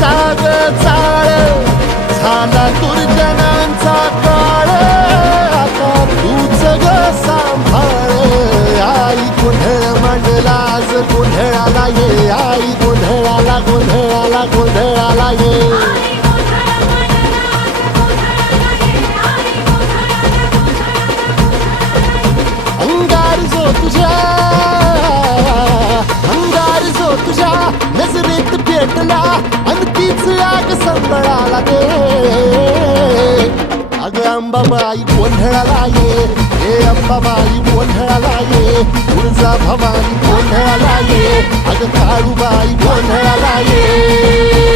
चाग चाळ झाला दुर्जनांचा काळ आता तूच ग सांभाळ आई गोंधळ मांडला आज गोंधळाला ये आई गोंधळाला गोंधळाला गोंधळाला ये अंगार जो तुझ्या नजरेत पेटला आणि तीच आग संबळाला दे अग अंबाबाई गोंधळाला ये हे अंबाबाई गोंधळाला ये तुळजा भवानी गोंधळाला ये अग काळूबाई गोंधळाला ये